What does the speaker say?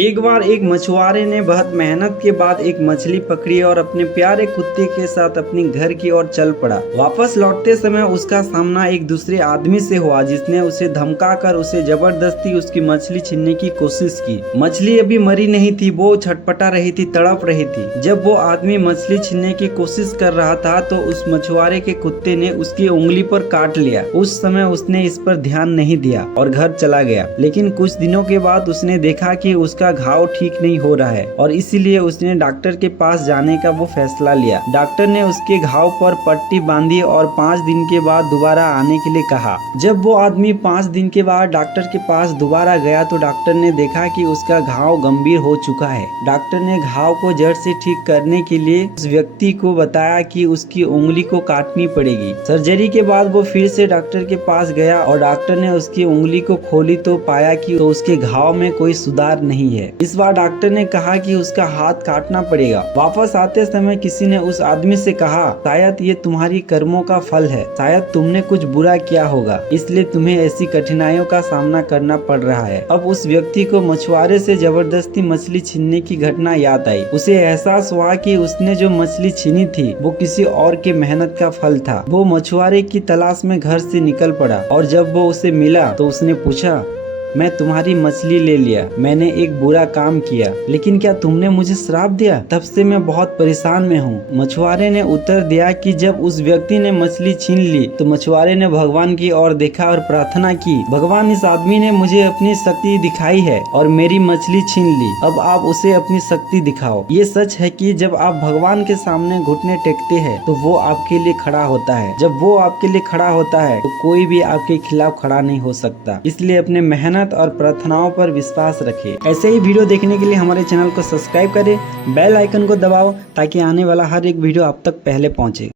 एक बार एक मछुआरे ने बहुत मेहनत के बाद एक मछली पकड़ी और अपने प्यारे कुत्ते के साथ अपने घर की ओर चल पड़ा। वापस लौटते समय उसका सामना एक दूसरे आदमी से हुआ जिसने उसे धमकाकर उसे जबरदस्ती उसकी मछली छीनने की कोशिश की। मछली अभी मरी नहीं थी, वो छटपटा रही थी, तड़प रही थी। जब वो आदमी मछली छीनने की कोशिश कर रहा था तो उस मछुआरे के कुत्ते ने उसकी उंगली पर काट लिया। उस समय उसने इस पर ध्यान नहीं दिया और घर चला गया। लेकिन कुछ दिनों के बाद उसने देखा कि उसका घाव ठीक नहीं हो रहा है और इसीलिए उसने डॉक्टर के पास जाने का वो फैसला लिया। डॉक्टर ने उसके घाव पर पट्टी बांधी और 5 दिन के बाद दोबारा आने के लिए कहा। जब वो आदमी 5 दिन के बाद डॉक्टर के पास दोबारा गया तो डॉक्टर ने देखा कि उसका घाव गंभीर हो चुका है। डॉक्टर ने घाव को जड़ से ठीक करने के लिए उस व्यक्ति को बताया कि उसकी उंगली को काटनी पड़ेगी। सर्जरी के बाद वो फिर से डॉक्टर के पास गया और डॉक्टर ने उसकी उंगली को खोली तो पाया कि उसके घाव में कोई सुधार नहीं है। इस बार डॉक्टर ने कहा कि उसका हाथ काटना पड़ेगा। वापस आते समय किसी ने उस आदमी से कहा, शायद ये तुम्हारी कर्मों का फल है, शायद तुमने कुछ बुरा किया होगा, इसलिए तुम्हें ऐसी कठिनाइयों का सामना करना पड़ रहा है। अब उस व्यक्ति को मछुआरे से जबरदस्ती मछली छीनने की घटना याद आई। उसे एहसास हुआ कि उसने जो मछली छीनी थी वो किसी और के मेहनत का फल था। वो मछुआरे की तलाश में घर से निकल पड़ा और जब वो उसे मिला तो उसने पूछा, मैं तुम्हारी मछली ले लिया, मैंने एक बुरा काम किया, लेकिन क्या तुमने मुझे श्राप दिया? तब से मैं बहुत परेशान में हूँ। मछुआरे ने उत्तर दिया कि जब उस व्यक्ति ने मछली छीन ली तो मछुआरे ने भगवान की ओर देखा और प्रार्थना की, भगवान, इस आदमी ने मुझे अपनी शक्ति दिखाई है और मेरी मछली छीन ली, अब आप उसे अपनी शक्ति दिखाओ। ये सच है कि जब आप भगवान के सामने घुटने टेकते हैं तो वो आपके लिए खड़ा होता है। जब वो आपके लिए खड़ा होता है तो कोई भी आपके खिलाफ खड़ा नहीं हो सकता। इसलिए अपने मेहनत और प्रार्थनाओं पर विश्वास रखें। ऐसे ही वीडियो देखने के लिए हमारे चैनल को सब्सक्राइब करें, बेल आइकन को दबाओ ताकि आने वाला हर एक वीडियो आप तक पहले पहुंचे।